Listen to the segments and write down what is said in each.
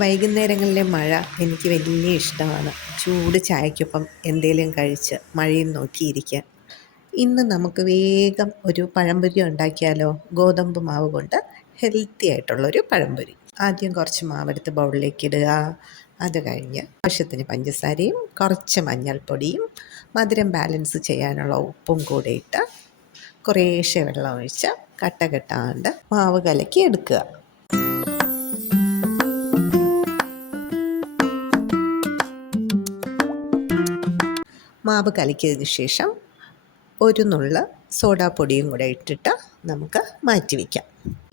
വൈകുന്നേരങ്ങളിലെ മഴ എനിക്ക് വലിയ ഇഷ്ടമാണ്. ചൂട് ചായക്കൊപ്പം എന്തെങ്കിലും കഴിച്ച് മഴയും നോക്കിയിരിക്കാൻ. ഇന്ന് നമുക്ക് വേഗം ഒരു പഴംപൊരി ഉണ്ടാക്കിയാലോ? ഗോതമ്പ് മാവ് കൊണ്ട് ഹെൽത്തി ആയിട്ടുള്ളൊരു പഴംപൊരി. ആദ്യം കുറച്ച് മാവെടുത്ത് ബൗളിലേക്ക് ഇടുക. അത് കഴിഞ്ഞ് ആവശ്യത്തിന് പഞ്ചസാരയും കുറച്ച് മഞ്ഞൾപ്പൊടിയും മധുരം ബാലൻസ് ചെയ്യാനുള്ള ഉപ്പും കൂടെ ഇട്ട് കുറേശ്ശെ വെള്ളം ഒഴിച്ച് കട്ട കെട്ടാണ്ട് മാവ് കലക്കി എടുക്കുക. മാവ് കലക്കിയതിന് ശേഷം ഒരു നുള്ള സോഡാപ്പൊടിയും കൂടെ ഇട്ടിട്ട് നമുക്ക് മാറ്റി വയ്ക്കാം.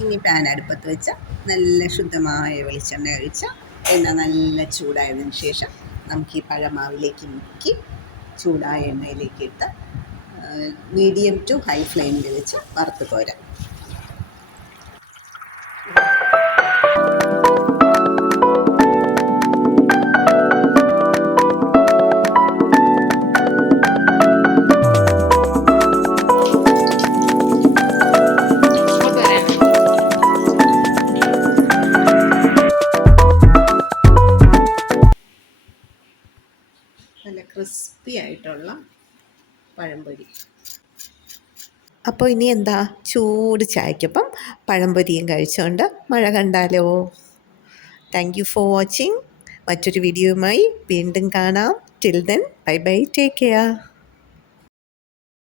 ഇനി പാൻ അടുപ്പത്ത് വെച്ച് നല്ല ശുദ്ധമായ വെളിച്ചെണ്ണ ഒഴിച്ച് എണ്ണ നല്ല ചൂടായതിന് ശേഷം നമുക്ക് ഈ പഴമാവിലേക്ക് മുക്കി ചൂടായ എണ്ണയിലേക്ക് ഇട്ട് മീഡിയം ടു ഹൈ ഫ്ലെയിമിൽ വെച്ച് വറുത്ത് കോരാം. നല്ല ക്രിസ്പി ആയിട്ടുള്ള പഴംപൊരി. അപ്പോൾ ഇനി എന്താ, ചൂട് ചായക്കൊപ്പം പഴംപൊരിയും കഴിച്ചുകൊണ്ട് മഴ കണ്ടാലോ? Thank you for watching. മറ്റൊരു വീഡിയോയുമായി വീണ്ടും കാണാം. Till then bye bye, take care.